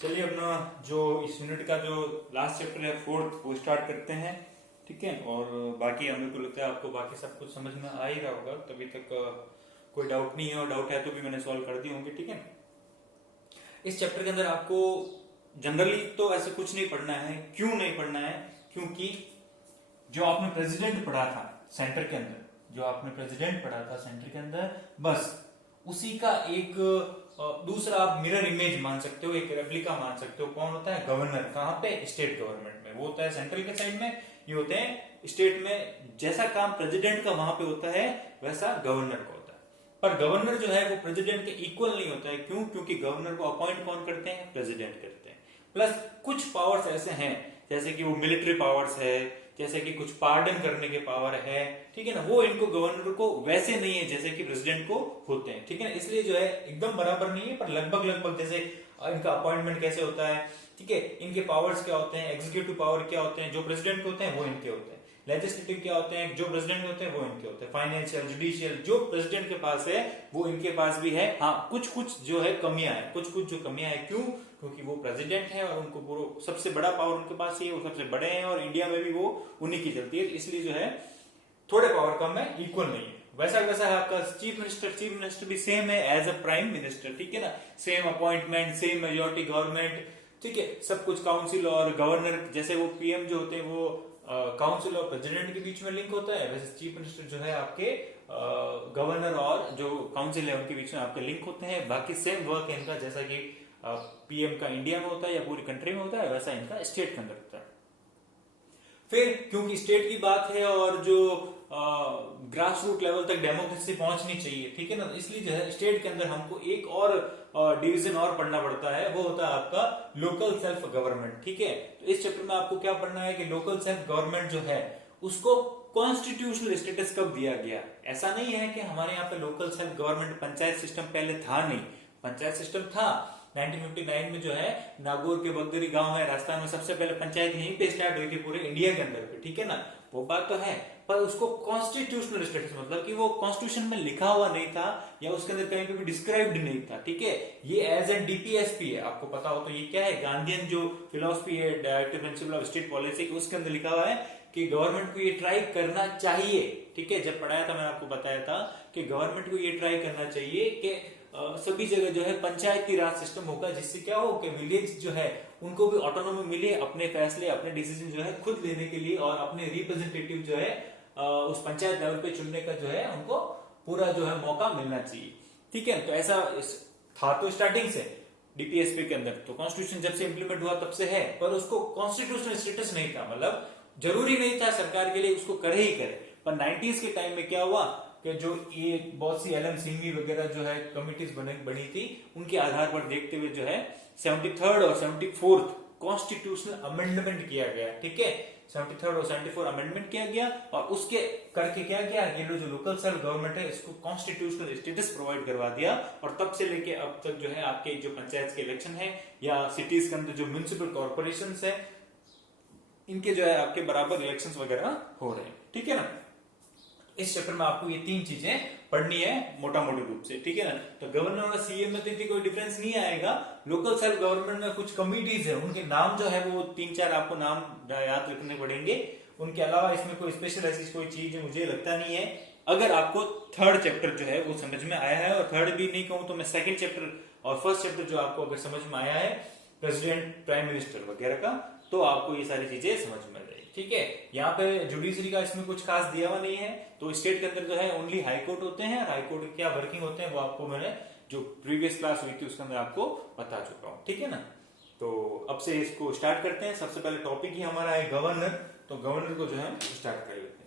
चलिए अपना जो इस यूनिट का जो लास्ट चैप्टर है फोर्थ वो स्टार्ट करते हैं। ठीक है, और बाकी हमें को लगता है आपको बाकी सब कुछ समझ में आ ही रहा होगा, तभी तक कोई डाउट नहीं है, और डाउट है तो भी मैंने सॉल्व कर दिए होंगे। ठीक है, इस चैप्टर के अंदर आपको जनरली तो ऐसे कुछ नहीं पढ़ना है। क्यों नहीं पढ़ना है? क्योंकि जो आपने प्रेसिडेंट पढ़ा था सेंटर के अंदर, जो आपने प्रेसिडेंट पढ़ा था सेंटर के अंदर, बस उसी का एक दूसरा आप मिरर इमेज मान सकते हो, एक रेप्लिका मान सकते हो। कौन होता है? गवर्नर। कहाँ पे? स्टेट गवर्नमेंट में। वो होता है सेंट्रल के साइड में, ये होते हैं स्टेट में। जैसा काम प्रेसिडेंट का वहां पे होता है वैसा गवर्नर का होता है, पर गवर्नर जो है वो प्रेसिडेंट के इक्वल नहीं होता है। क्यों? क्योंकि गवर्नर को अपॉइंट कौन करते हैं? प्रेसिडेंट करते हैं। प्लस कुछ पावर्स ऐसे हैं जैसे कि वो मिलिट्री पावर्स है, जैसे कि कुछ पार्डन करने के पावर है। ठीक है ना, वो इनको गवर्नर को वैसे नहीं है जैसे कि प्रेसिडेंट को होते हैं। ठीक है ना, इसलिए जो है एकदम बराबर नहीं है, पर लगभग लगभग जैसे इनका अपॉइंटमेंट कैसे होता है, ठीक है, इनके पावर्स क्या होते हैं, एग्जीक्यूटिव पावर क्या होते हैं, जो प्रेसिडेंट के होते हैं वो इनके होते हैं। लेजिस्लेटिव क्या होते हैं, जो प्रेसिडेंट होते हैं वो इनके होते हैं। फाइनेंशियल, जुडिशियल जो प्रेसिडेंट के पास है वो इनके पास भी है। हाँ, कुछ कुछ जो है कमियां है, कुछ कुछ जो कमियां है। क्यों? क्योंकि वो प्रेसिडेंट है और उनको पूरा सबसे बड़ा पावर उनके पास ही है, वो सबसे बड़े हैं, और इंडिया में भी वो उन्हीं की चलती है, इसलिए जो है थोड़े पावर कम है, इक्वल नहीं है। वैसा वैसा है आपका चीफ मिनिस्टर। चीफ मिनिस्टर भी सेम है एज अ प्राइम मिनिस्टर। ठीक है ना, same appointment, same majority government. ठीक है, सब कुछ काउंसिल और गवर्नर, जैसे वो पीएम जो होते हैं वो काउंसिल और प्रेसिडेंट के बीच में लिंक होता है, वैसे चीफ मिनिस्टर जो है आपके गवर्नर और जो काउंसिल है उनके बीच में आपके लिंक होते हैं। बाकी सेम वर्क है इनका, जैसा कि पीएम का इंडिया में होता है या पूरी कंट्री में होता है, वैसा इनका स्टेट के अंदर होता है। फिर क्योंकि स्टेट की बात है और जो ग्रास रूट लेवल तक डेमोक्रेसी पहुंचनी चाहिए, ठीक है ना, इसलिए जो है स्टेट के अंदर हमको एक और डिवीजन और पढ़ना पड़ता है, वो होता है आपका लोकल सेल्फ गवर्नमेंट। ठीक है, तो इस चैप्टर में आपको क्या पढ़ना है कि लोकल सेल्फ गवर्नमेंट जो है उसको कॉन्स्टिट्यूशनल स्टेटस कब दिया गया। ऐसा नहीं है कि हमारे यहाँ पे local self government panchayat system पहले था, नहीं, पंचायत सिस्टम था। 1959 में जो है नागौर के बगदरी गांव है राजस्थान में, सबसे पहले पंचायत यहीं पे स्टार्ट हुई थी पूरे इंडिया के अंदर पे। ठीक है ना, वो बात तो है, पर उसको कॉन्स्टिट्यूशनल स्टेटस मतलब कि वो कॉन्स्टिट्यूशन में लिखा हुआ नहीं था या उसके अंदर कहीं पे भी डिस्क्राइब्ड नहीं था। ठीक है, ये एज एन डीपीएसपी है, आपको पता हो तो ये क्या है, गांधीयन जो फिलोसफी है, directive principle of state policy, उसके अंदर लिखा हुआ है कि गवर्नमेंट को ये ट्राई करना चाहिए। ठीक है, जब पढ़ाया था मैंने आपको बताया था कि गवर्नमेंट को ये ट्राई करना चाहिए कि सभी जगह जो है पंचायती राज सिस्टम होगा, जिससे क्या हो कि विलेज जो है उनको भी ऑटोनॉमी मिले, अपने फैसले, अपने डिसीजन जो है खुद लेने के लिए, और अपने रिप्रेजेंटेटिव जो है उस पंचायत लेवल पे चुनने का जो है उनको पूरा जो है मौका मिलना चाहिए। ठीक है, तो ऐसा था तो स्टार्टिंग से डीपीएसपी के अंदर, तो कॉन्स्टिट्यूशन जब से इंप्लीमेंट हुआ तब से है, पर उसको कॉन्स्टिट्यूशनल स्टेटस नहीं था, मतलब जरूरी नहीं था सरकार के लिए उसको करे ही करे। पर 90s के टाइम में क्या हुआ कि जो ये बहुत सी एलएम सिंघवी वगैरह जो है कमिटीज बनी थी, उनके आधार पर देखते हुए जो है 73rd और 74th कॉन्स्टिट्यूशनल अमेंडमेंट किया गया। ठीक है, 73rd और 74 अमेंडमेंट किया गया, और उसके करके क्या किया, ये जो लोकल सेल्फ गवर्नमेंट है इसको कॉन्स्टिट्यूशनल स्टेटस प्रोवाइड करवा दिया। और तब से लेके अब तक जो है आपके जो पंचायत के इलेक्शन है या सिटीज के अंदर जो म्युनिसिपल कॉर्पोरेशन है, इनके जो है आपके बराबर इलेक्शंस वगैरह हो रहे हैं। ठीक है ना, इस चैप्टर में आपको ये तीन चीजें पढ़नी है मोटा मोटी रूप से। ठीक है ना, तो गवर्नर और सीएम में तो इतनी कोई डिफरेंस नहीं आएगा। लोकल सेल्फ गवर्नमेंट में कुछ कमिटीज है, उनके नाम जो है वो 3-4 आपको नाम याद रखने पड़ेंगे। उनके अलावा इसमें कोई स्पेशल ऐसी कोई चीज मुझे लगता नहीं है। अगर आपको थर्ड चैप्टर जो है वो समझ में आया है, और थर्ड भी नहीं कहूं तो मैं सेकंड चैप्टर और फर्स्ट चैप्टर जो आपको अगर समझ में आया है प्रेसिडेंट, प्राइम मिनिस्टर वगैरह का, तो आपको ये सारी चीजें समझ में आ जाएगी। ठीक है, यहाँ पे जुडिशरी का इसमें कुछ खास दिया हुआ नहीं है। तो स्टेट के अंदर जो है ओनली हाई कोर्ट होते हैं, हाई कोर्ट क्या वर्किंग होते हैं वो आपको मैंने जो प्रीवियस क्लास हुई थी उसके अंदर आपको बता चुका हूँ। ठीक है ना, तो अब से इसको स्टार्ट करते हैं। सबसे पहले टॉपिक ही हमारा है गवर्नर, तो गवर्नर को जो है स्टार्ट कर लेते हैं।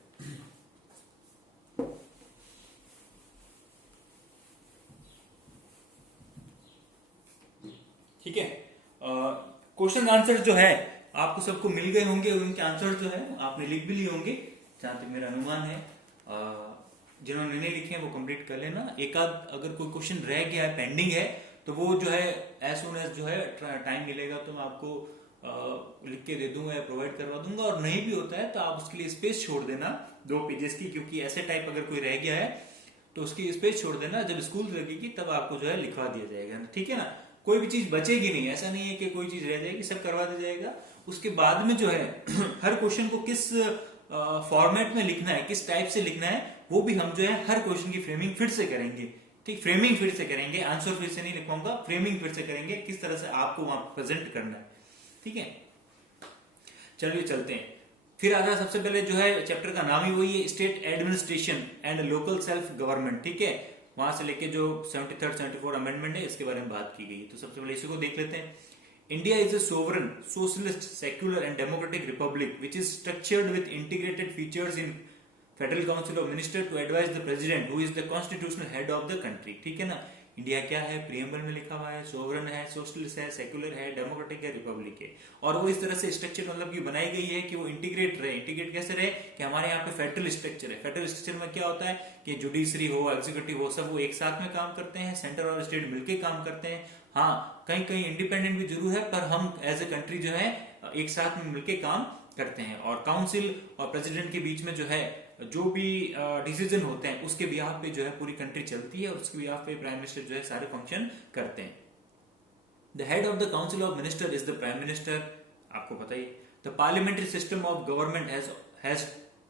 ठीक है, क्वेश्चन आंसर जो है आपको सबको मिल गए होंगे, उनके आंसर जो है आपने लिख भी लिए होंगे जहां तक मेरा अनुमान है। जिन्होंने नहीं लिखे हैं वो कंप्लीट कर लेना। एक आध अगर कोई क्वेश्चन रह गया है, पेंडिंग है, तो वो जो है एज सुन एज जो है टाइम मिलेगा तो मैं आपको लिख के दे दूंगा या प्रोवाइड करवा दूंगा। और नहीं भी होता है तो आप उसके लिए स्पेस छोड़ देना 2 पेजेस की, क्योंकि ऐसे टाइप अगर कोई रह गया है तो उसकी स्पेस छोड़ देना, जब स्कूल लगेगी तब आपको जो है लिखवा दिया जाएगा। ठीक है ना, कोई भी चीज बचेगी नहीं, ऐसा नहीं है कि कोई चीज रह जाएगी, सब करवा दिया जाएगा। उसके बाद में जो है हर क्वेश्चन को किस फॉर्मेट में लिखना है, किस टाइप से लिखना है, वो भी हम जो है हर क्वेश्चन की फ्रेमिंग फिर से करेंगे। ठीक, फ्रेमिंग फिर से करेंगे, आंसर फिर से नहीं लिखवाऊंगा, फ्रेमिंग फिर से करेंगे, किस तरह से आपको वहां प्रेजेंट करना है। ठीक है, चलिए चलते हैं। फिर आता है सबसे पहले जो है चैप्टर का नाम ही वही है, state administration and local self government. ठीक है, वहां से लेके जो 73rd 74 अमेंडमेंट है इसके बारे में बात की गई है। तो सबसे पहले इसी को देख लेते हैं। India is a sovereign socialist secular and democratic republic which is structured with integrated features in federal council of minister to advise the president who is the constitutional head of the country. ठीक है ना, India क्या है, preamble में लिखा हुआ है, sovereign है, सोशलिस्ट है, सेक्युलर है, डेमोक्रेटिक है, रिपब्लिक है। और वो इस तरह से स्ट्रक्चर मतलब की बनाई गई है कि वो इंटीग्रेट रहे। इंटीग्रेट कैसे रहे कि हमारे यहाँ पे फेडरल स्ट्रक्चर है। फेडरल स्ट्रक्चर में क्या होता है कि जुडिशरी हो, एग्जीक्यूटिव हो, सब वो एक साथ में काम करते हैं, सेंटर और स्टेट मिलकर काम करते हैं। हाँ, कहीं कहीं इंडिपेंडेंट भी जरूर है, पर हम एज ए कंट्री जो है एक साथ में मिलकर काम करते हैं। और काउंसिल और प्रेसिडेंट के बीच में जो है जो भी डिसीजन होते हैं उसके बिहाफ पे जो है पूरी कंट्री चलती है, और उसके बिहाफ पे प्राइम मिनिस्टर जो है सारे फंक्शन करते हैं। The head of the council of minister is the prime minister, आपको पता ही। The parliamentary system of government has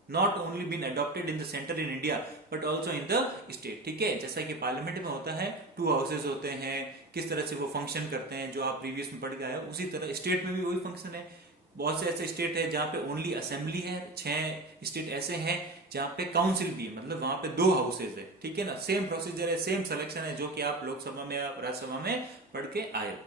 not only been adopted in the centre in India but also in the state. ठीक है, जैसा कि parliament में होता है 2 हाउसेज होते हैं, किस तरह से वो फंक्शन करते हैं जो आप प्रीवियस में पढ़ के आए हो, उसी तरह स्टेट में भी वही फंक्शन है। बहुत से ऐसे स्टेट है जहां पे ओनली असेंबली है, 6 स्टेट ऐसे हैं जहां पे काउंसिल भी है, मतलब वहां पे 2 हाउसेज है। ठीक है ना, सेम प्रोसीजर है, सेम सिलेक्शन है जो कि आप लोकसभा में या राज्यसभा में पढ़ के आए।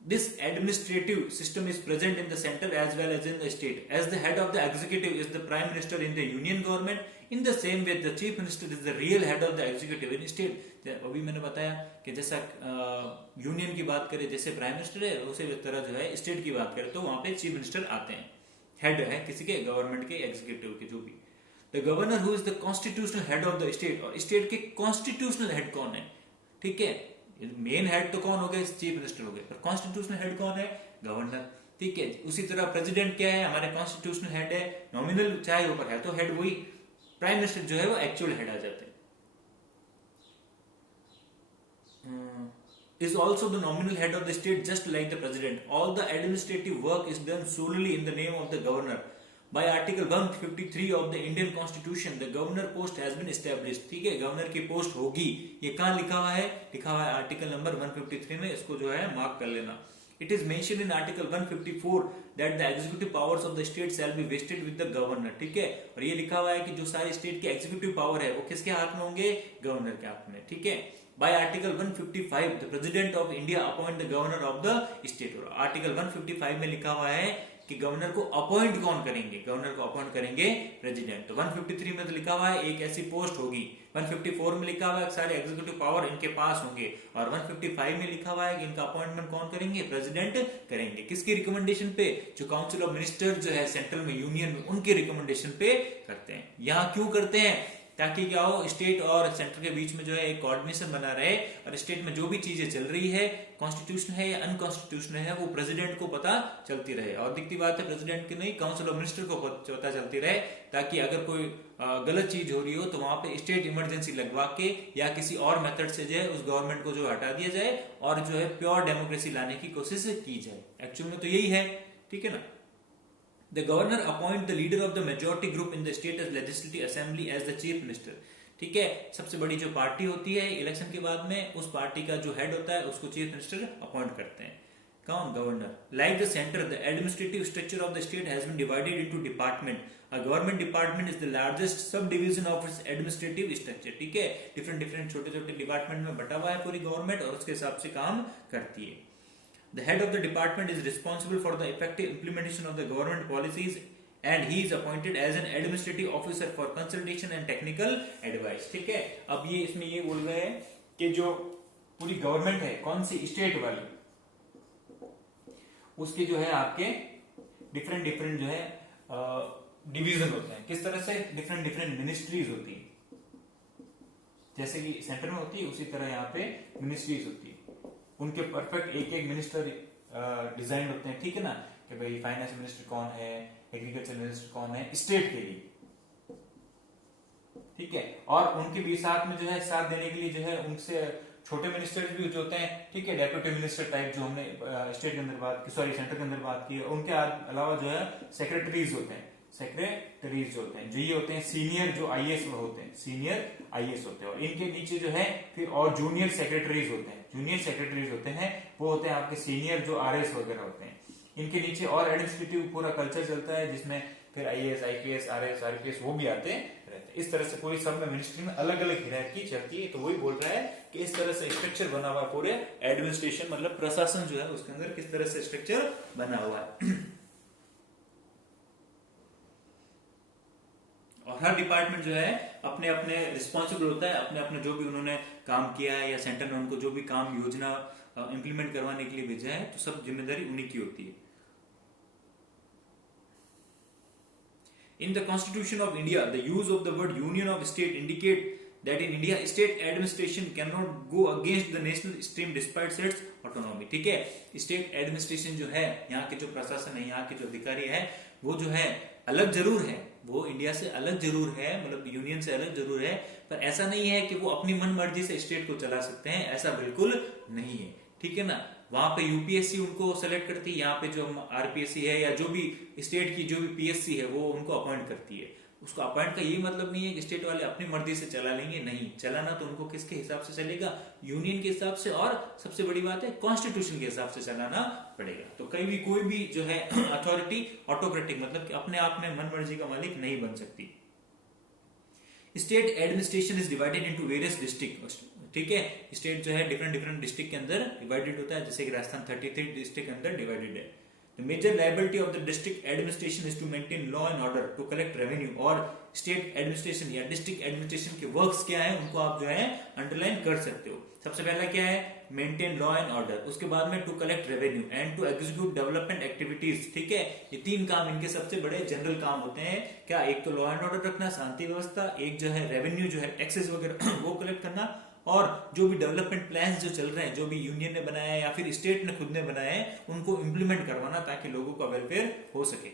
This administrative system is present in the center as well as in the state. As the head of the executive is the prime minister in the union government, in the same way the chief minister is the real head of the executive in state. अभी मैंने बताया कि जैसा union की बात करें जैसे prime minister है, उसी तरह जो है स्टेट की बात करें तो वहां पे चीफ मिनिस्टर आते हैं, हेड है किसी के गवर्नमेंट के, एग्जीक्यूटिव के, जो भी। The governor who is the constitutional head of the state, और स्टेट के कॉन्स्टिट्यूशनल हेड कौन है? ठीक है, मेन हेड तो कौन हो गए, चीफ मिनिस्टर हो गए, पर कॉन्स्टिट्यूशनल हेड कौन है? गवर्नर। ठीक है, उसी तरह प्रेसिडेंट क्या है, हमारे कॉन्स्टिट्यूशनल हेड है, नॉमिनल चाहे ऊपर है तो हेड वही, प्राइम मिनिस्टर जो है वो एक्चुअल हेड आ जाते हैं। is also the nominal head of the state just like the president. All the administrative work is done solely in the name of the governor. By Article 153 of the Indian Constitution, the governor post has been established. ठीक है, governor की post होगी, ये कहाँ लिखा हुआ है? लिखा हुआ है आर्टिकल नंबर 153 में, इसको जो है मार्क कर लेना। It is mentioned in Article 154 that the executive powers of the state shall be vested with the governor. ठीक है, और ये लिखा हुआ है कि जो सारे स्टेट के एग्जीक्यूटिव पावर है वो किसके हाथ में होंगे? गवर्नर के हाथ में। ठीक है, By Article 155, the President of India appoint the governor of the state. और आर्टिकल 155 में लिखा हुआ है कि गवर्नर को अपॉइंट कौन करेंगे? गवर्नर को अपॉइंट करेंगे प्रेसिडेंट। तो 153 में तो लिखा हुआ है एक ऐसी पोस्ट होगी, 154 में लिखा हुआ है सारे एग्जीक्यूटिव पावर इनके पास होंगे, और 155 में लिखा हुआ है कि इनका अपॉइंटमेंट कौन करेंगे? प्रेसिडेंट करेंगे। किसकी रिकमेंडेशन पे? जो काउंसिल ऑफ मिनिस्टर जो है सेंट्रल में, यूनियन में, उनके रिकमेंडेशन पे करते हैं। यहाँ क्यों करते हैं? ताकि क्या हो, स्टेट और सेंटर के बीच में जो है एक कोऑर्डिनेशन बना रहे, और स्टेट में जो भी चीजें चल रही है, कॉन्स्टिट्यूशन है या अनकॉन्स्टिट्यूशन है, वो प्रेसिडेंट को पता चलती रहे। और दिखती बात है प्रेसिडेंट की नहीं, काउंसिल ऑफ मिनिस्टर को पता चलती रहे, ताकि अगर कोई गलत चीज हो रही हो तो वहां पे स्टेट इमरजेंसी लगवा के या किसी और मेथड से जो है उस गवर्नमेंट को जो हटा दिया जाए और जो है प्योर डेमोक्रेसी लाने की कोशिश की जाए। एक्चुअल में तो यही है। ठीक है ना, The governor appoint the leader of the majority group in the state as legislative assembly as the chief minister. ठीक है, सबसे बड़ी जो पार्टी होती है इलेक्शन के बाद में, उस पार्टी का जो हेड होता है उसको चीफ मिनिस्टर अपॉइंट करते हैं। कौन? Governor. Like the center, the administrative structure of the state has been divided into department. A government department is the largest subdivision of its administrative structure. ठीक है, डिफरेंट छोटे छोटे डिपार्टमेंट में बटा हुआ है पूरी गवर्नमेंट, और उसके हिसाब से काम करती है। The head of the department is responsible for the effective implementation of the government policies, and he is appointed as an administrative officer for consultation and technical advice. ठीक है, अब ये इसमें ये बोल रहे हैं कि जो पूरी गवर्नमेंट है, कौन सी? स्टेट वाली, उसके जो है आपके डिफरेंट जो है डिवीजन होते हैं। किस तरह से? डिफरेंट मिनिस्ट्रीज होती है, जैसे कि सेंटर में होती है उसी तरह यहाँ पे मिनिस्ट्रीज होती है, उनके परफेक्ट एक मिनिस्टर डिजाइन होते हैं। ठीक है ना, कि भाई फाइनेंस मिनिस्टर कौन है, एग्रीकल्चर मिनिस्टर कौन है स्टेट के लिए। ठीक है, और उनके भी साथ में जो है साथ देने के लिए जो है उनसे छोटे मिनिस्टर्स भी जो होते हैं, ठीक है, डेप्यूटी मिनिस्टर टाइप जो हमने स्टेट के अंदर बात की, सॉरी सेंटर के अंदर बात की, उनके अलावा जो है सेक्रेटरीज होते हैं, सेक्रेटरीज जो होते हैं, जो ये होते हैं सीनियर जो आईएएस होते हैं, सीनियर आईएएस होते हैं, और इनके नीचे जो है फिर और जूनियर सेक्रेटरीज होते हैं, जूनियर सेक्रेटरीज होते हैं, वो होते हैं आपके सीनियर जो आरएस वगैरह होते हैं। इनके नीचे और एडमिनिस्ट्रेटिव पूरा कल्चर चलता है, जिसमें फिर आईएएस, आईपीएस, आरएस, आरपीएस वो भी आते रहते हैं। इस तरह से पूरी सब में मिनिस्ट्री में अलग अलग हिरार्की चलती है। तो वही बोल रहा है कि इस तरह से स्ट्रक्चर बना हुआ है पूरे एडमिनिस्ट्रेशन, मतलब प्रशासन जो है उसके अंदर किस तरह से स्ट्रक्चर बना हुआ है। और हर डिपार्टमेंट जो है अपने अपने रिस्पॉन्सिबल होता है, अपने अपने जो भी उन्होंने काम किया है या सेंटर ने उनको जो भी काम योजना इंप्लीमेंट करवाने के लिए भेजा है, तो सब जिम्मेदारी उन्हीं की होती है। In the Constitution of India, the use of the word Union of State indicate that in India, state administration cannot go against the national stream despite its autonomy. ठीक है, स्टेट एडमिनिस्ट्रेशन जो है, यहाँ के जो प्रशासन है, यहाँ के जो अधिकारी है, वो जो है अलग जरूर है, वो इंडिया से अलग जरूर है, मतलब यूनियन से अलग जरूर है, पर ऐसा नहीं है कि वो अपनी मन मर्जी से स्टेट को चला सकते हैं, ऐसा बिल्कुल नहीं है। ठीक है ना, वहां पे यूपीएससी उनको सेलेक्ट करती है, यहाँ पे जो आरपीएससी है या जो भी स्टेट की जो भी पीएससी है वो उनको अपॉइंट करती है। उसको अपॉइंट का ये मतलब नहीं है कि स्टेट वाले अपनी मर्जी से चला लेंगे, नहीं, चलाना तो उनको किसके हिसाब से चलेगा, यूनियन के हिसाब से, और सबसे बड़ी बात है कॉन्स्टिट्यूशन के हिसाब से चलाना पड़ेगा। तो कहीं भी कोई भी जो है अथॉरिटी ऑटोक्रेटिक, मतलब कि अपने आप में मन मर्जी का मालिक नहीं बन सकती। State administration is divided into various district. ठीक है, स्टेट जो है डिफरेंट डिफरेंट डिस्ट्रिक्ट के अंदर डिवाइडेड होता है, जैसे कि राजस्थान 33 डिस्ट्रिक्ट के अंदर डिवाइडेड है। The major liability of the district administration is to maintain law and order, to collect revenue, और state administration या district administration के works क्या है उनको आप जो है underline कर सकते हो। सबसे पहला क्या है, maintain law and order, उसके बाद में to collect revenue and to execute development activities। ठीक है, ये तीन काम इनके सबसे बड़े जनरल काम होते हैं। क्या, एक तो law and order रखना, शांति व्यवस्था, एक जो है revenue जो है टैक्सेस वगैरह वो कलेक्ट करना, और जो भी डेवलपमेंट प्लान्स जो चल रहे हैं, जो भी यूनियन ने बनाया है या फिर स्टेट ने खुद ने बनाया है, उनको इंप्लीमेंट करवाना ताकि लोगों का वेलफेयर हो सके।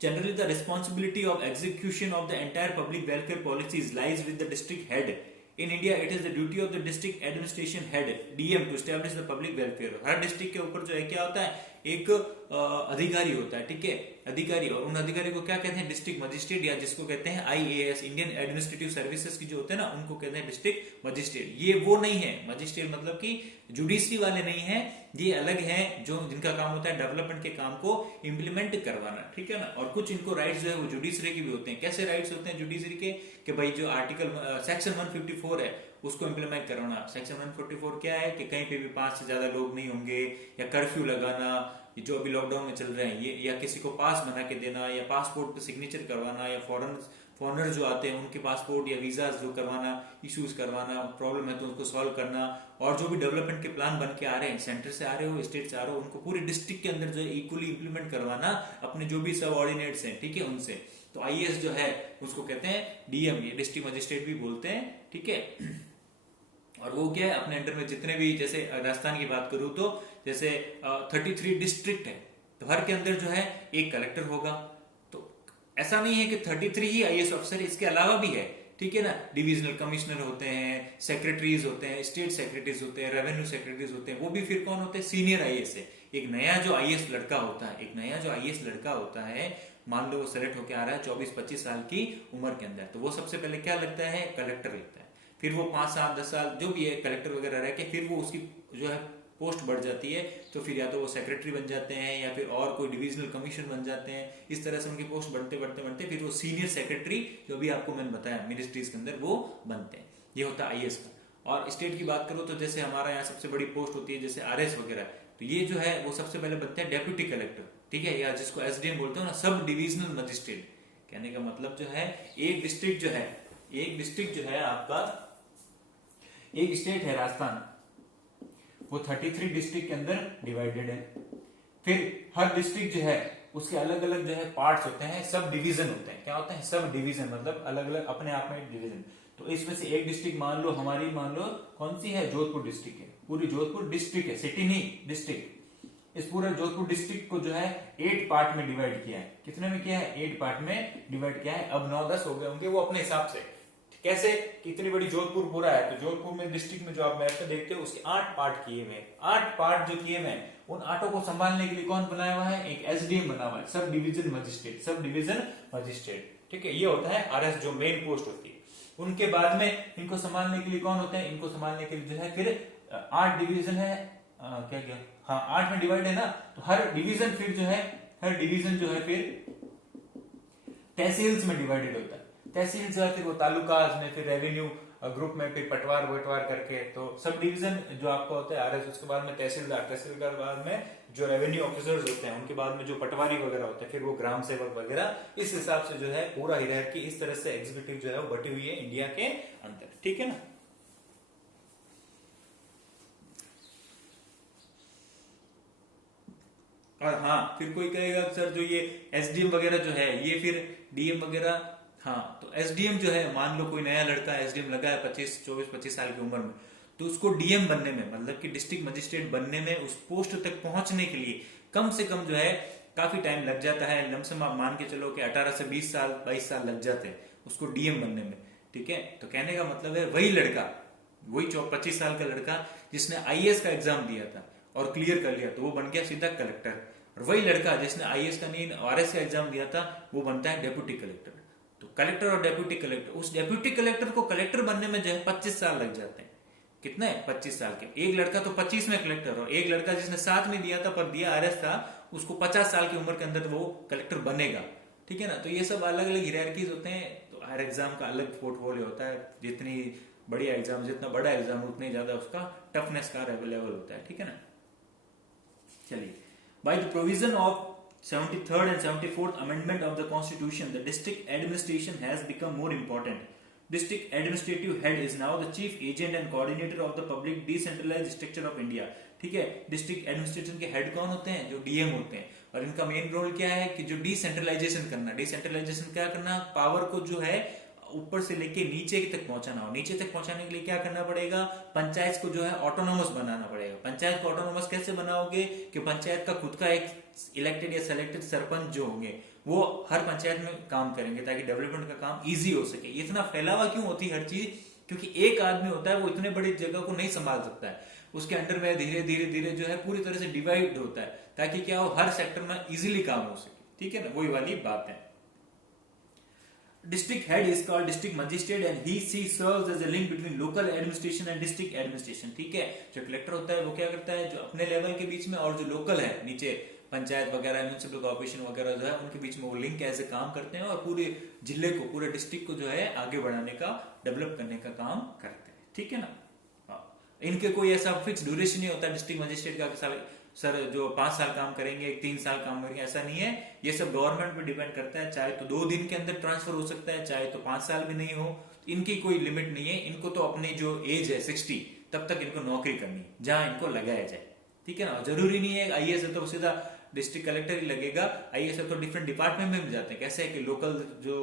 Generally, the responsibility of execution of the entire public welfare policies lies with the district head. In India, it is the duty of the district administration head (DM) to establish the public welfare. Her district के ऊपर जो है क्या होता है, एक अधिकारी होता है। ठीक है, अधिकारी, और उन अधिकारी को क्या कहते हैं, डिस्ट्रिक्ट मजिस्ट्रेट, या जिसको कहते हैं आईएएस, इंडियन एडमिनिस्ट्रेटिव सर्विसेज की जो होते हैं ना, उनको कहते हैं डिस्ट्रिक्ट मजिस्ट्रेट। ये वो नहीं है मजिस्ट्रेट, मतलब कि जुडिशरी वाले नहीं है, ये अलग है, जो जिनका काम होता है डेवलपमेंट के काम को इम्प्लीमेंट करवाना। ठीक है ना, और कुछ इनको राइट्स जो है वो जुडिशरी के भी होते हैं। कैसे राइट्स होते हैं जुडिशरी के, कि भाई जो आर्टिकल सेक्शन 154 है उसको इम्प्लीमेंट कराना। सेक्शन 144 क्या है कि कहीं पे भी 5 से ज्यादा लोग नहीं होंगे, या कर्फ्यू लगाना, जो अभी लॉकडाउन में चल रहे हैं ये, या किसी को पास बना के देना, या पासपोर्ट पे सिग्नेचर करवाना, या फॉरेनर जो आते हैं उनके पासपोर्ट या वीजा जो करवाना, इश्यूज करवाना, प्रॉब्लम है तो उनको सॉल्व करना, और जो भी डेवलपमेंट के प्लान बन के आ रहे हैं, सेंटर से आ रहे हो, स्टेट से आ रहे हो, उनको पूरे डिस्ट्रिक्ट के अंदर जो है इक्वली इंप्लीमेंट करवाना अपने जो भी सब ऑर्डिनेट्स हैं। ठीक है, उनसे। तो आईएएस जो है उसको कहते हैं डीएम, ये डिस्ट्रिक्ट मजिस्ट्रेट भी बोलते हैं। ठीक है, और वो क्या है, अपने अंडर में जितने भी, जैसे राजस्थान की बात करूं तो जैसे 33 डिस्ट्रिक्ट है, तो हर के अंदर जो है एक कलेक्टर होगा। तो ऐसा नहीं है कि 33 ही आईएएस ऑफिसर, इसके अलावा भी है। ठीक है ना, डिविजनल कमिश्नर होते हैं, सेक्रेटरीज होते हैं, स्टेट सेक्रेटरीज होते हैं, रेवेन्यू सेक्रेटरीज होते हैं, वो भी फिर कौन होते हैं, सीनियर आईएएस है। एक नया जो आईएएस लड़का होता है, एक नया जो आईएएस लड़का होता है, मान लो वो सेलेक्ट होकर आ रहा है 24-25 साल की उम्र के अंदर, तो वो सबसे पहले क्या लगता है, कलेक्टर लगता है। फिर वो 5 साल 10 साल जो भी है कलेक्टर वगैरह रह के फिर वो उसकी जो है पोस्ट बढ़ जाती है, तो फिर या तो वो सेक्रेटरी बन जाते हैं या फिर और कोई डिविजनल कमीशन बन जाते हैं। इस तरह से उनकी पोस्ट बढ़ते बढ़ते बढ़ते फिर वो सीनियर सेक्रेटरी, जो भी आपको मैंने बताया मिनिस्ट्रीज के अंदर, वो बनते हैं। ये होता है आईएएस का। और स्टेट की बात करो तो जैसे हमारा यहाँ सबसे बड़ी पोस्ट होती है जैसे आरएस वगैरह, तो ये जो है वो सबसे पहले बनते हैं डेप्यूटी कलेक्टर। ठीक है, या जिसको एसडीएम बोलते हो ना, सब डिविजनल मजिस्ट्रेट। कहने का मतलब जो है एक डिस्ट्रिक्ट जो है आपका, एक स्टेट है राजस्थान, वो 33 डिस्ट्रिक्ट के अंदर डिवाइडेड है। फिर हर डिस्ट्रिक्ट जो है उसके अलग अलग जो है पार्ट्स होते हैं, सब डिवीजन होते हैं। क्या होते हैं, सब डिवीजन, मतलब अलग अलग अपने आप में डिवीजन। तो इसमें से एक डिस्ट्रिक्ट मान लो हमारी, मान लो कौन सी है, जोधपुर डिस्ट्रिक्ट है, पूरी जोधपुर डिस्ट्रिक्ट है, सिटी नहीं डिस्ट्रिक्ट। इस पूरे जोधपुर डिस्ट्रिक्ट को जो है 8 पार्ट में डिवाइड किया है। कितने में किया है, 8 पार्ट में डिवाइड किया है। अब 9-10 हो गए होंगे वो अपने हिसाब से। कैसे कि इतनी बड़ी जोधपुर पूरा है, तो जोधपुर में डिस्ट्रिक्ट में जो आप मैप पे देखते हो उसके 8 पार्ट किए हुए हैं। 8 पार्ट जो किए हुए हैं उन 8 को संभालने के लिए कौन बनाया हुआ है? एक एसडीएम बना हुआ है, sub division magistrate, sub division magistrate. ठीक है, ये होता है आरएस जो मेन पोस्ट होती है। उनके बाद में इनको संभालने के लिए कौन होते हैं? इनको संभालने के लिए जो है फिर 8 डिवीजन है, क्या क्या, हाँ 8 में डिवाइड है ना, तो हर डिवीजन फिर जो है, हर डिवीजन जो है फिर तहसील्स में डिवाइडेड होता है। तहसील जो है फिर वो तालुकाज में, फिर रेवेन्यू ग्रुप में, फिर पटवार वटवार करके, तो सब डिवीजन जो आपका होता है आरएस, उसके बाद में तहसीलदार, तहसीलदार बाद में जो रेवेन्यू ऑफिसर्स होते हैं, उनके बाद में जो पटवारी वगैरह होते हैं, फिर वो ग्राम सेवक वगैरह, इस हिसाब से जो है पूरा हायरार्की इस तरह से एग्जीक्यूटिव जो है वो बटी हुई है इंडिया के अंदर। ठीक है ना। और हाँ, फिर कोई कहेगा सर जो ये एसडीएम वगैरह जो है ये फिर डीएम वगैरह, हाँ तो एसडीएम जो है, मान लो कोई नया लड़का एसडीएम लगा है 25 साल की उम्र में, तो उसको डीएम बनने में, मतलब कि डिस्ट्रिक्ट मजिस्ट्रेट बनने में, उस पोस्ट तक पहुंचने के लिए कम से कम जो है काफी टाइम लग जाता है। लमसम आप मान के चलो कि 18 से 20 साल 22 साल लग जाते हैं उसको डीएम बनने में। ठीक है, तो कहने का मतलब है वही लड़का, वही 25 साल का लड़का जिसने आईएएस का एग्जाम दिया था और क्लियर कर लिया, तो वो बन गया सीधा कलेक्टर। और वही लड़का जिसने आईएएस का नहीं आरएस का एग्जाम दिया था, वो बनता है डेप्यूटी कलेक्टर। तो कलेक्टर और डेप्यूटी कलेक्टर, उस डेप्यूटी कलेक्टर को कलेक्टर बनने में जो है 25 साल लग जाते हैं। कितने? 25 साल के। एक लड़का तो 25 में कलेक्टर, और एक लड़का जिसने 7 में दिया था पर दिया आरएस था, उसको 50 साल की उम्र के अंदर वो कलेक्टर बनेगा। ठीक है ना। तो ये सब अलग अलग हिरार्कीज होते हैं। तो हर एग्जाम का अलग पोर्टफोलियो होता है। जितनी बढ़िया एग्जाम, जितना बड़ा एग्जाम, उतने ज्यादा उसका टफनेस का लेवल होता है। ठीक है ना। चलिए, by the provision of 73rd and 74th amendment of the constitution, the district administration has become more important. District administrative head is now the chief agent and coordinator of the public decentralized structure of India. ठीक है, district administration के head कौन होते हैं? जो DM होते हैं। और इनका मेन रोल क्या है कि जो डिसेंट्रलाइजेशन करना। डिसेंट्रलाइजेशन क्या करना? पावर को जो है ऊपर से लेके नीचे तक पहुंचाना हो। नीचे तक पहुंचाने के लिए क्या करना पड़ेगा? पंचायत को जो है ऑटोनोमस बनाना पड़ेगा। पंचायत को ऑटोनोमस कैसे बनाओगे कि पंचायत का खुद का एक इलेक्टेड या सेलेक्टेड सरपंच जो होंगे वो हर पंचायत में काम करेंगे ताकि डेवलपमेंट का काम इजी हो सके। इतना फैलावा क्यों होती है हर चीज? क्योंकि एक आदमी होता है, वो इतने बड़ी जगह को नहीं संभाल सकता है। उसके अंडर में धीरे धीरे धीरे जो है पूरी तरह से डिवाइड होता है ताकि क्या हो, हर सेक्टर में इजीली काम हो सके। ठीक है ना, वही वाली बात है। District head is called district magistrate and she serves as a link between local administration and district administration. ठीक है, जो कलेक्टर होता है वो क्या करता है, जो अपने लेवल के बीच में और जो लोकल है नीचे पंचायत वगैरह, म्यूनिसिपल कॉर्पोरेशन वगैरह जो है उनके बीच में वो लिंक ऐसे काम करते हैं और पूरे जिले को, पूरे डिस्ट्रिक्ट को जो है आगे बढ़ाने का, डेवलप करने का काम करते हैं। ठीक है ना। हाँ, इनके कोई ऐसा फिक्स ड्यूरेशन नहीं होता डिस्ट्रिक्ट मजिस्ट्रेट का, सर जो 5 साल काम करेंगे, 3 साल काम करेंगे, ऐसा नहीं है। ये सब गवर्नमेंट पे डिपेंड करता है। चाहे तो 2 दिन के अंदर ट्रांसफर हो सकता है, चाहे तो 5 साल भी नहीं हो। इनकी कोई लिमिट नहीं है। इनको तो अपनी जो एज है 60 तब तक इनको नौकरी करनी है जहां इनको लगाया जाए। ठीक है ना। जरूरी नहीं है आईएएस है तो सीधा डिस्ट्रिक्ट कलेक्टर ही लगेगा। आईएएस है तो डिफरेंट डिपार्टमेंट में भी जाते हैं। कैसे है कि लोकल जो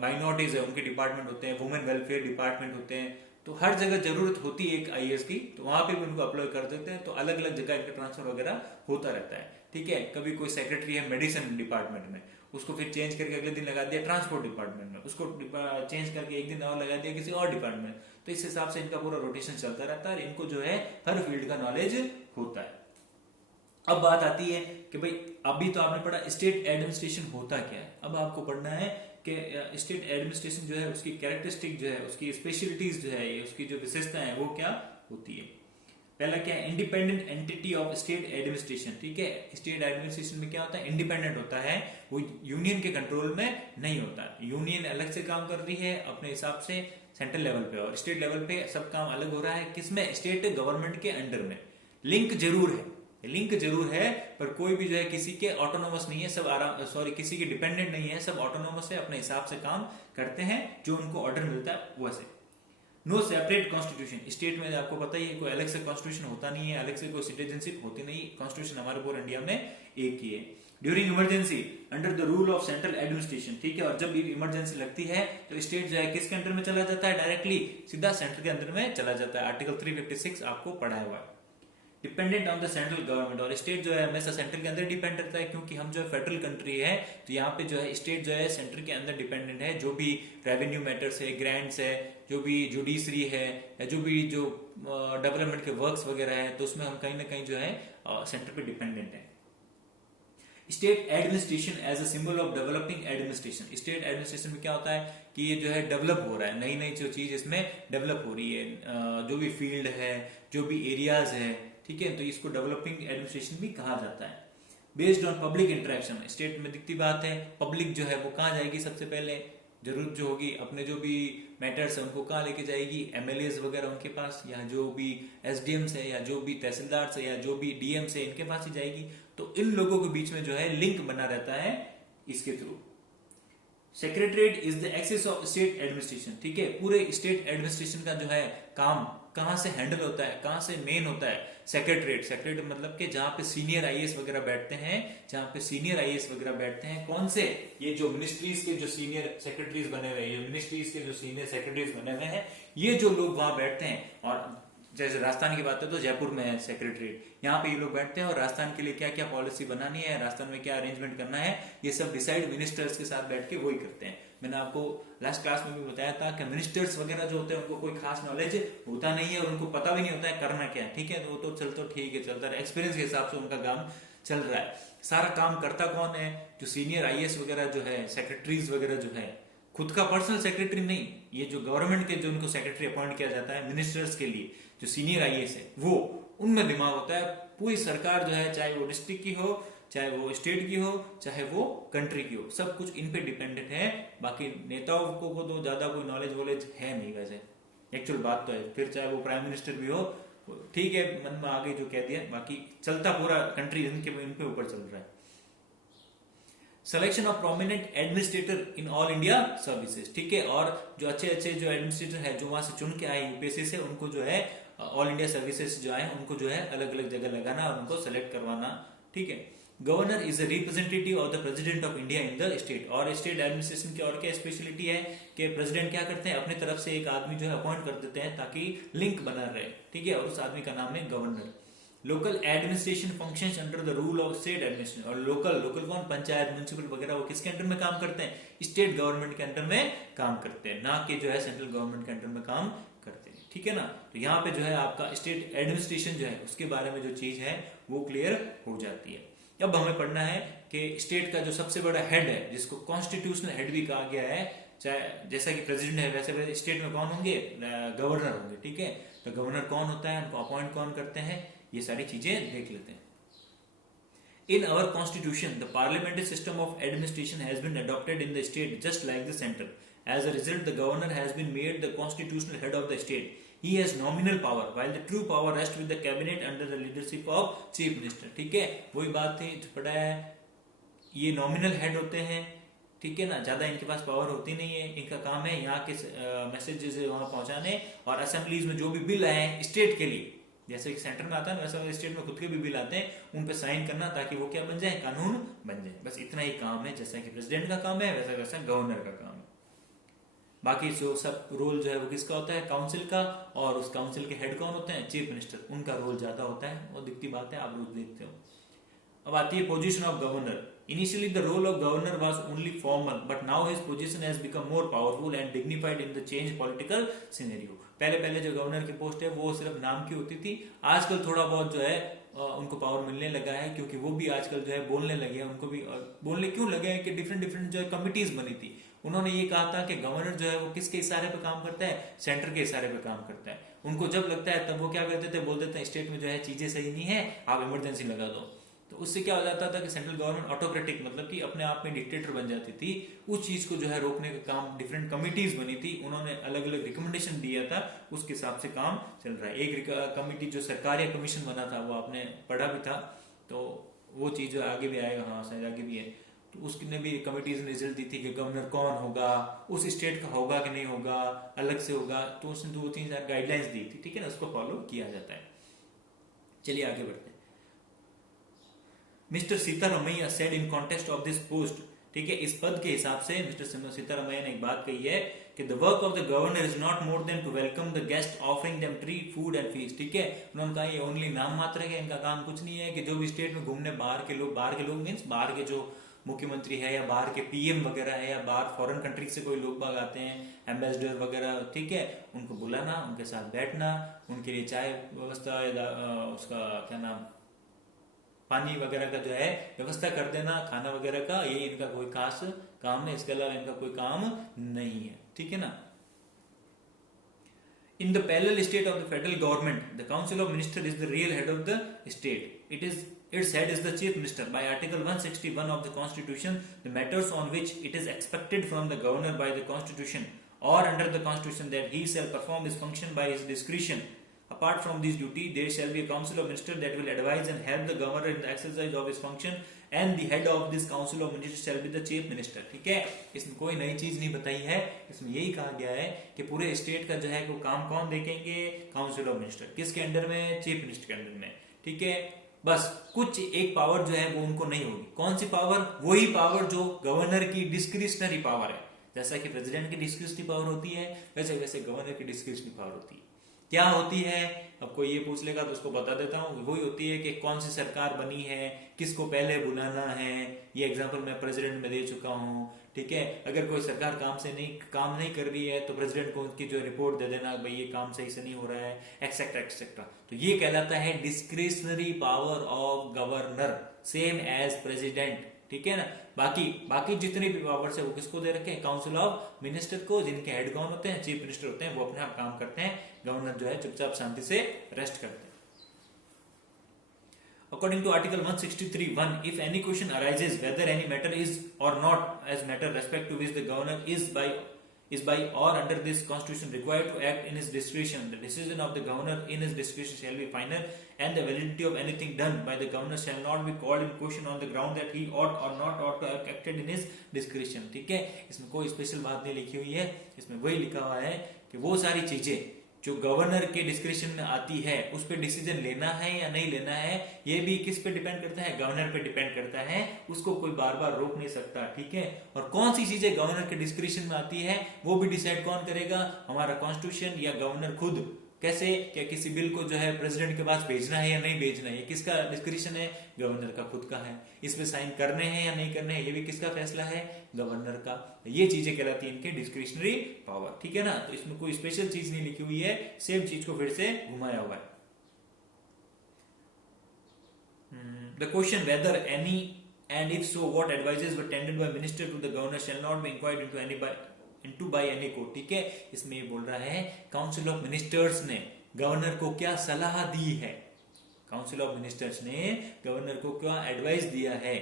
माइनॉरिटीज है उनके डिपार्टमेंट होते हैं, वुमेन वेलफेयर डिपार्टमेंट होते हैं, तो हर जगह जरूरत होती है एक आईएएस की, तो वहां पे भी उनको अप्लाई कर देते हैं। तो अलग अलग जगह इनका ट्रांसफर वगैरह होता रहता है। ठीक है, कभी कोई सेक्रेटरी है मेडिसिन डिपार्टमेंट में, उसको फिर चेंज करके अगले दिन लगा दिया ट्रांसपोर्ट डिपार्टमेंट में, उसको चेंज करके एक दिन और लगा दिया किसी और डिपार्टमेंट। तो इस हिसाब से इनका पूरा रोटेशन चलता रहता है और इनको जो है हर फील्ड का नॉलेज होता है। अब बात आती है कि भाई अभी तो आपने पढ़ा स्टेट एडमिनिस्ट्रेशन होता क्या है। अब आपको पढ़ना है कि स्टेट एडमिनिस्ट्रेशन जो है उसकी कैरेक्टरिस्टिक जो है, उसकी स्पेशलिटीज जो है, उसकी जो विशेषताएं हैं वो क्या होती है। पहला क्या है, independent entity of state administration. ठीक है, स्टेट एडमिनिस्ट्रेशन में क्या होता है, इंडिपेंडेंट होता है, वो यूनियन के कंट्रोल में नहीं होता। यूनियन अलग से काम कर रही है अपने हिसाब से सेंट्रल लेवल पे, और स्टेट लेवल पे सब काम अलग हो रहा है। किसमें? स्टेट गवर्नमेंट के अंडर में। लिंक जरूर है, लिंक जरूर है, पर कोई भी जो है किसी के ऑटोनोमस नहीं है, सब किसी के डिपेंडेंट नहीं है, सब ऑटोनोमस है, अपने हिसाब से काम करते हैं, जो उनको ऑर्डर मिलता है वैसे। No separate constitution. स्टेट में आपको पता ही है कोई अलग से कॉन्स्टिट्यूशन होता नहीं है, अलग से कोई सिटीजनशिप होती नहीं। कॉन्स्टिट्यूशन हमारे पूरे इंडिया में एक ही है। During emergency under the rule of central administration. ठीक है, और जब इमरजेंसी लगती है तो स्टेट जो है किसके अंडर में चला जाता है? डायरेक्टली सीधा सेंटर के अंदर में चला जाता है। आर्टिकल 356 आपको पढ़ा हुआ है। Dependent on the central government, और स्टेट जो है हमेशा सेंट्रल के अंदर डिपेंड रहता है, क्योंकि हम जो है फेडरल कंट्री है, तो यहाँ पे जो है स्टेट जो है सेंटर के अंदर डिपेंडेंट है। जो भी रेवेन्यू मैटर्स है, ग्रांट्स है, जो भी जुडिशरी है, या जो भी जो डेवलपमेंट के वर्क्स वगैरह है, तो उसमें हम कहीं ना कहीं जो है सेंटर पे डिपेंडेंट है। State administration as a symbol of developing administration. State administration में क्या होता है कि ये जो है डेवलप हो रहा है, नई नई जो चीज इसमें डेवलप हो रही है, जो भी फील्ड है, जो भी एरियाज है, ठीक है, तो इसको डेवलपिंग एडमिनिस्ट्रेशन भी कहा जाता है। Based on public interaction, state में दिखती बात है, पब्लिक जो है वो कहाँ जाएगी, सबसे पहले जरूरत जो होगी अपने जो भी मैटर्स है उनको कहाँ लेके जाएगी, एमएलएस वगैरह उनके पास, या जो भी एसडीएम्स है, या जो भी तहसीलदार है, या जो भी डीएम्स है, इनके पास ही जाएगी। तो इन लोगों के बीच में जो है लिंक बना रहता है इसके थ्रू। Secretariat is the access of state administration, ठीक है, पूरे स्टेट एडमिनिस्ट्रेशन का जो है काम कहां से हैंडल होता है, कहां से मेन होता है, सेक्रेटरीट। सेक्रेटरीट मतलब कि जहां पे सीनियर आईएएस वगैरह बैठते हैं, जहां पे सीनियर आईएएस वगैरह बैठते हैं, कौन से, ये जो मिनिस्ट्रीज के जो सीनियर सेक्रेटरीज बने हुए हैं, मिनिस्ट्रीज के जो सीनियर सेक्रेटरीज बने हुए हैं, ये जो लोग वहां बैठते हैं, और जैसे राजस्थान की बात है तो जयपुर में है सेक्रेटरीट, यहाँ पे ये लोग बैठते हैं और राजस्थान के लिए क्या क्या पॉलिसी बनानी है, राजस्थान में क्या अरेंजमेंट करना है, ये सब डिसाइड मिनिस्टर्स के साथ बैठ के वही करते हैं। मैंने आपको लास्ट क्लास में भी बताया था कि मिनिस्टर्स वगैरह जो होते हैं उनको कोई खास नॉलेज होता नहीं है और उनको पता भी नहीं होता है करना क्या है, ठीक है, तो वो तो चलता ठीक है, चलता है, एक्सपीरियंस के हिसाब से उनका काम चल रहा है। सारा काम करता कौन है, जो सीनियर आईएएस वगैरह जो है, सेक्रेटरीज वगैरह जो है, खुद का पर्सनल सेक्रेटरी नहीं, ये जो गवर्नमेंट के जो उनको सेक्रेटरी अपॉइंट किया जाता है मिनिस्टर्स के लिए, जो सीनियर आईएएस है, वो उनमें दिमाग होता है। पूरी सरकार जो है, चाहे वो डिस्ट्रिक्ट की हो, चाहे वो स्टेट की हो, चाहे वो कंट्री की हो, सब कुछ इन पे डिपेंडेंट है। बाकी नेताओं को तो ज्यादा कोई नॉलेज वॉलेज है नहीं, वैसे एक्चुअल बात तो है, फिर चाहे वो प्राइम मिनिस्टर भी हो, ठीक है, मन में आगे जो कह दिया, बाकी चलता पूरा कंट्री इन पे ऊपर चल रहा है। Selection of prominent administrator in all India services, ठीक है, और जो अच्छे अच्छे जो एडमिनिस्ट्रेटर है जो वहां से चुन के आए यूपीएससी से, उनको जो है ऑल इंडिया सर्विसेज जो आए उनको जो है अलग अलग जगह लगाना और उनको सेलेक्ट करवाना, ठीक है। Governor is a representative of the president of India in the state, और स्टेट एडमिनिस्ट्रेशन की और क्या स्पेशलिटी है कि प्रेसिडेंट क्या करते हैं, अपनी तरफ से एक आदमी जो है अपॉइंट कर देते हैं ताकि लिंक बना रहे, ठीक है, और उस आदमी का नाम है governor. Local administration functions under the rule of state administration, और लोकल लोकल कौन, पंचायत म्युनिसिपल वगैरह, वो किसके अंडर में काम करते हैं, स्टेट गवर्नमेंट के अंडर में काम करते हैं, ना कि जो है सेंट्रल गवर्नमेंट के अंडर में काम करते हैं, ठीक है ना। तो यहाँ पे जो है आपका स्टेट एडमिनिस्ट्रेशन जो है उसके बारे में जो चीज है वो क्लियर हो जाती है। अब हमें पढ़ना है कि स्टेट का जो सबसे बड़ा हेड है, जिसको कॉन्स्टिट्यूशनल हेड भी कहा गया है, चाहे जैसा कि प्रेसिडेंट है वैसे स्टेट में कौन होंगे, गवर्नर होंगे, ठीक है। तो गवर्नर कौन होता है, उनको अपॉइंट कौन करते हैं, ये सारी चीजें देख लेते हैं। In our constitution, the parliamentary system of administration has been adopted in the state just like the center. As a result, the governor has been made the constitutional head of the state. He has nominal power, while the true power rests with the cabinet under the leadership of chief minister. ठीक है, वही बात थी जो पढ़ा है, ये nominal head होते हैं, ठीक है ना, ज्यादा इनके पास पावर होती नहीं है, इनका काम है यहाँ के मैसेजेस वहां पहुंचाने, और असेंबलीज में जो भी बिल आए हैं स्टेट के लिए, जैसे कि सेंटर में आता है वैसे स्टेट में खुद के भी बिल आते हैं, उन पे साइन करना ताकि वो क्या बन जाए, कानून बन जाए, बस इतना ही काम है। जैसा कि प्रेसिडेंट का काम है वैसा वैसा गवर्नर का काम है। बाकी जो सब रोल जो है वो किसका होता है, काउंसिल का, और उस काउंसिल के हेड कौन होते हैं, चीफ मिनिस्टर, उनका रोल ज्यादा होता है, वो दिखती बात है, आप रोज देखते हो। अब आती है position of governor. Initially, the role of governor was only formal, but now his position has become more powerful and dignified in the changed political scenario. पहले पहले जो गवर्नर की पोस्ट है वो सिर्फ नाम की होती थी, आजकल थोड़ा बहुत जो है उनको पावर मिलने लगा है, क्योंकि वो भी आजकल जो है बोलने लगे हैं, उनको भी बोलने क्यों लगे हैं कि डिफरेंट डिफरेंट जो है कमिटीज बनी थी, उन्होंने ये कहा था कि गवर्नर जो है वो किसके इशारे पे काम करता है, सेंटर के इशारे पे काम करता है। उनको जब लगता है तब वो क्या करते थे, बोल देते हैं स्टेट में जो है चीजें सही नहीं है, आप इमरजेंसी लगा दो। तो उससे क्या हो जाता था कि सेंट्रल गवर्नमेंट ऑटोक्रेटिक, मतलब कि अपने आप में डिक्टेटर बन जाती थी। उस चीज को जो है रोकने का काम डिफरेंट कमिटीज बनी थी, उन्होंने अलग अलग रिकमेंडेशन दिया था, उसके हिसाब से काम चल रहा है। एक कमिटी जो सरकारी कमीशन बना था वो आपने पढ़ा भी था, तो वो चीज आगे भी आएगा, हाँ शायद आगे भी है। तो उसने भी कमिटीज ने रिजल्ट दी थी कि गवर्नर कौन होगा, उस स्टेट का होगा कि नहीं होगा, अलग से होगा, तो उसने 2-3 गाइडलाइंस दी थी, ठीक है ना, उसको फॉलो किया जाता है। चलिए आगे बढ़ते हैं। Mister Sitaramayya said in context of this post, ठीक है, इस पद के हिसाब से मिस्टर सीतारमैया ने एक बात कही है कि the work of the governor is not more than to welcome the guest, offering them tree, food and fees. ठीक है, उन्होंने कहा ये ओनली नाम मात्र है, इनका काम कुछ नहीं है कि जो भी स्टेट में घूमने बाहर के लोग मीन्स बाहर के जो मुख्यमंत्री है या बाहर के पीएम वगैरह है या बाहर फॉरेन कंट्री से कोई लोग बाग आते हैं, एम्बेसडर वगैरह, ठीक है, उनको बुलाना, उनके साथ बैठना, उनके लिए चाय व्यवस्था उसका क्या नाम पानी वगैरह का जो है व्यवस्था कर देना, खाना वगैरह का, ये इनका कोई खास काम है, इसके अलावा इनका कोई काम नहीं है। ठीक है ना। In the parallel state of the federal government, the Council of Ministers is the real head of the state. Its head is the Chief Minister. By Article 161 of the Constitution, the matters on which it is expected from the governor by the Constitution or under the Constitution that he shall perform his function by his discretion. Apart from this duty, there shall be a Council of Ministers that will advise and help the governor in the exercise of his function, and the head of this Council of Ministers shall be the Chief Minister. ठीक है, इसमें कोई नई चीज नहीं बताई है, इसमें यही कहा गया है कि पूरे स्टेट का जो है वो काम कौन देखेंगे, काउंसिल ऑफ मिनिस्टर, किसके अंडर में, चीफ मिनिस्टर के अंडर में। ठीक है, बस कुछ एक पावर जो है वो उनको नहीं होगी। कौन सी पावर? वही पावर जो गवर्नर की डिस्क्रिशनरी पावर है। जैसा कि प्रेसिडेंट की डिस्क्रिशनरी पावर होती है, वैसे वैसे गवर्नर की डिस्क्रिशनरी पावर होती है। क्या होती है? अब कोई ये पूछ लेगा तो उसको बता देता हूँ। वही होती है कि कौन सी सरकार बनी है, किसको पहले बुलाना है। ये एग्जांपल मैं प्रेसिडेंट में दे चुका हूँ। ठीक है, अगर कोई सरकार काम नहीं कर रही है तो प्रेसिडेंट को उनकी जो रिपोर्ट दे देना, भाई ये काम सही से नहीं हो रहा है, एक्सेट्रा एक्सेट्रा। तो ये कहलाता है discretionary power of governor, same as president. ठीक है ना। बाकी जितनी भी पावर्स है वो किसको दे रखे हैं? काउंसिल ऑफ मिनिस्टर को, जिनके हेड कौन होते हैं? चीफ मिनिस्टर होते हैं। वो अपने आप काम करते हैं, गवर्नर जो है चुपचाप शांति से रेस्ट करते हैं। According to Article 163(1), if any question arises whether any matter is or not as matter respect to which the governor is by or under this constitution required to act in his discretion, the decision of the governor in his discretion shall be final, and the validity of anything done by the governor shall not be called in question on the ground that he ought or not ought to have acted in his discretion. ठीक है, इसमें कोई special बात नहीं लिखी हुई है, इसमें वही लिखा हुआ है कि वो सारी चीजें जो गवर्नर के डिस्क्रिप्शन में आती है उस पर डिसीजन लेना है या नहीं लेना है, ये भी किस पे डिपेंड करता है? गवर्नर पे डिपेंड करता है। उसको कोई बार बार रोक नहीं सकता। ठीक है, और कौन सी चीजें गवर्नर के डिस्क्रिप्शन में आती है वो भी डिसाइड कौन करेगा? हमारा कॉन्स्टिट्यूशन या गवर्नर खुद। कैसे? क्या किसी बिल को जो है प्रेसिडेंट के पास भेजना है या नहीं भेजना है, ये किसका डिस्क्रिप्शन है? गवर्नर का खुद का है। इसमें साइन करने हैं या नहीं करने हैं, ये भी किसका फैसला है? गवर्नर का। ये चीजें कहलाती है इनके डिस्क्रिशनरी पावर। ठीक है ना। तो इसमें कोई स्पेशल चीज नहीं लिखी हुई है, सेम चीज को फिर से घुमाया हुआ है। The question whether any and if so what advices were tendered by minister to the governor shall not be inquired into by any court. ठीक है, इसमें ये बोल रहा है काउंसिल ऑफ मिनिस्टर्स ने गवर्नर को क्या सलाह दी है। काउंसिल ऑफ मिनिस्टर्स ने गवर्नर को क्या एडवाइस दिया है?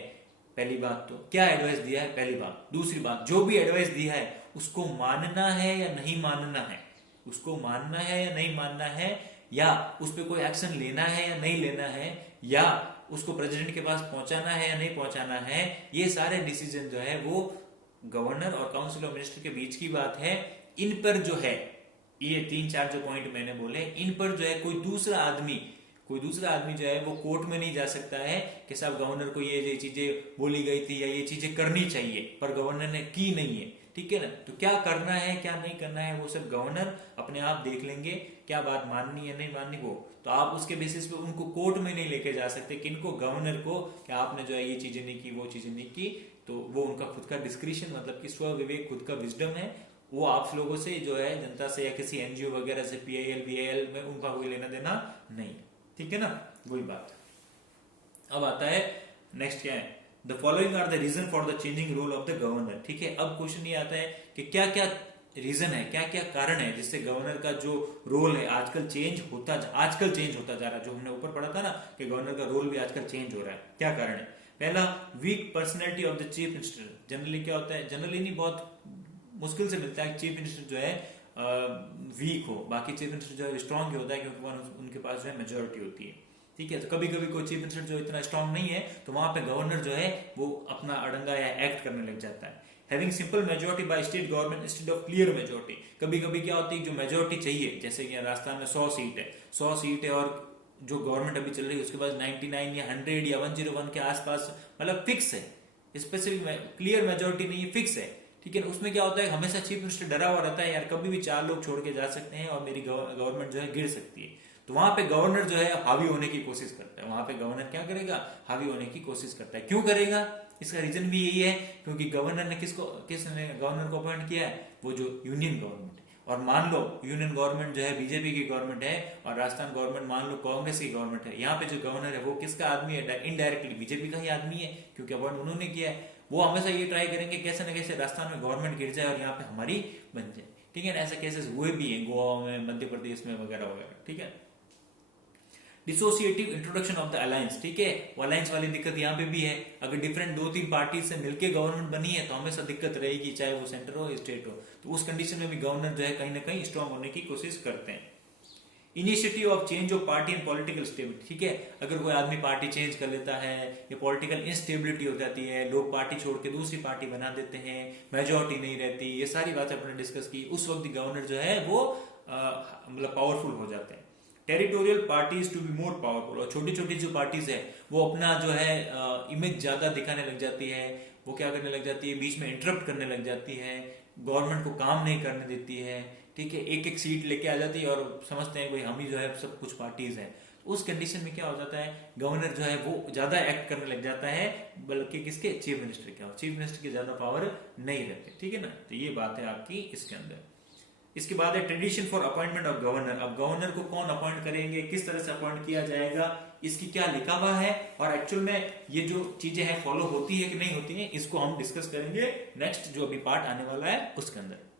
पहली बात तो क्या एडवाइस दिया है, पहली बात। दूसरी बात, जो भी एडवाइस दिया है उसको मानना है या नहीं मानना है, उसको मानना है या नहीं मानना है, या उस पर कोई एक्शन लेना है या नहीं लेना है, या उसको प्रेसिडेंट के पास पहुंचाना है या नहीं पहुंचाना है। ये सारे डिसीजन जो है वो गवर्नर और काउंसिल ऑफ मिनिस्टर के बीच की बात है। इन पर जो है ये 3-4 जो पॉइंट मैंने बोले, इन पर जो है कोई दूसरा आदमी जो है वो कोर्ट में नहीं जा सकता है कि साहब गवर्नर को ये चीजें बोली गई थी या ये चीजें करनी चाहिए, पर गवर्नर ने की नहीं है। ठीक है ना। तो क्या करना है क्या नहीं करना है वो सब गवर्नर अपने आप देख लेंगे, क्या बात माननी है नहीं माननी वो। तो आप उसके बेसिस पे उनको कोर्ट में नहीं लेके जा सकते, किनको? गवर्नर को, कि आपने जो है ये चीजें नहीं की वो चीजें नहीं की। तो वो उनका खुद का डिस्क्रिशन, मतलब कि स्व विवेक, खुद का विजडम है। वो आप लोगों से जो है, जनता से या किसी एनजीओ वगैरह से, PIL BIL में उनका कोई लेना देना नहीं। ठीक है ना, वही बात। अब आता है नेक्स्ट क्या है, the following are the reason for the changing role of the governor. ठीक है, अब क्वेश्चन ये आता है कि क्या क्या रीजन है, क्या क्या कारण है जिससे गवर्नर का जो रोल है आजकल चेंज होता जा रहा है। जो हमने ऊपर पढ़ा था ना कि गवर्नर का रोल भी आजकल चेंज हो रहा है। क्या कारण है? पहला, weak personality of the chief minister. Generally क्या होता है, जनरली नहीं, बहुत मुश्किल से मिलता है चीफ मिनिस्टर जो है वीक हो। बाकी चीफ मिनिस्टर जो है स्ट्रांग होता है क्योंकि उनके पास जो है मेजोरिटी होती है। ठीक है, तो कभी कभी कोई चीफ मिनिस्टर जो इतना स्ट्रांग नहीं है तो वहां पे गवर्नर जो है वो अपना अड़ंगा या एक्ट करने लग जाता है। Having simple majority by state government instead of clear majority. कभी कभी क्या होती है, जो मेजोरिटी चाहिए, जैसे कि राजस्थान में 100 सीट है और जो गवर्नमेंट अभी चल रही है उसके पास 99 या 100 या 101 के आसपास, मतलब फिक्स है, स्पेसिफिक क्लियर मेजोरिटी नहीं है, फिक्स है ठीक है। उसमें क्या होता है, हमेशा चीफ मिनिस्टर डरा हुआ रहता है, यार कभी भी 4 लोग छोड़ के जा सकते हैं और मेरी गवर्नमेंट जो है गिर सकती है। तो वहां पे गवर्नर जो है हावी होने की कोशिश करता है, वहां पे गवर्नर क्या करेगा, हावी होने की कोशिश करता है। क्यों करेगा, इसका रीजन भी यही है, क्योंकि गवर्नर ने किसने गवर्नर को अपॉइंट किया है, वो जो यूनियन गवर्नमेंट है। और मान लो यूनियन गवर्नमेंट जो है बीजेपी की गवर्नमेंट है और राजस्थान गवर्नमेंट मान लो कांग्रेस की गवर्नमेंट है, यहाँ पे जो गवर्नर है वो किसका आदमी है, इनडायरेक्टली बीजेपी का ही आदमी है, क्योंकि अपॉइंट उन्होंने किया है। वो हमेशा ये ट्राई करेंगे कैसे ना कैसे राजस्थान में गवर्नमेंट गिर जाए और यहाँ पे हमारी बन जाए, ठीक है ना। ऐसे केसेस हुए भी हैं गोवा में, मध्य प्रदेश में वगैरह वगैरह, ठीक है। Dissociative introduction of the alliance, ठीक है, वो अलायंस वाली दिक्कत यहाँ पे भी है। अगर डिफरेंट 2-3 पार्टी से मिलकर गवर्नमेंट बनी है तो हमेशा दिक्कत रहेगी, चाहे वो सेंटर हो स्टेट हो। तो उस कंडीशन में भी गवर्नर जो है कहीं ना कहीं स्ट्रांग होने की कोशिश करते हैं। Initiative of change of party and political stability, ठीक है, अगर कोई आदमी पार्टी चेंज कर लेता है या पॉलिटिकल इंस्टेबिलिटी हो जाती है, लोग पार्टी छोड़ के दूसरी पार्टी बना देते हैं, मेजोरिटी नहीं रहती, ये सारी बातें अपने डिस्कस की, उस वक्त गवर्नर जो है वो मतलब पावरफुल हो जाते हैं। Territorial parties to be more powerful, और छोटी छोटी जो पार्टीज है वो अपना जो है इमेज ज्यादा दिखाने लग जाती है, वो क्या करने लग जाती है, बीच में इंटरप्ट करने लग जाती है, गवर्नमेंट को काम नहीं करने देती है, ठीक है, एक एक सीट लेके आ जाती है और समझते हैं भाई हम ही जो है सब कुछ पार्टीज है। उस कंडीशन में क्या हो जाता है, गवर्नर जो है वो ज्यादा एक्ट करने लग जाता है, बल्कि किसके, चीफ मिनिस्टर के, चीफ मिनिस्टर की ज्यादा पावर नहीं रहती, ठीक है ना। तो ये बात है आपकी इसके अंदर। इसके बाद है tradition for appointment of governor. अब गवर्नर को कौन अपॉइंट करेंगे, किस तरह से अपॉइंट किया जाएगा, इसकी क्या लिखा हुआ है और एक्चुअल में ये जो चीजें हैं फॉलो होती है कि नहीं होती है, इसको हम डिस्कस करेंगे नेक्स्ट जो अभी पार्ट आने वाला है उसके अंदर।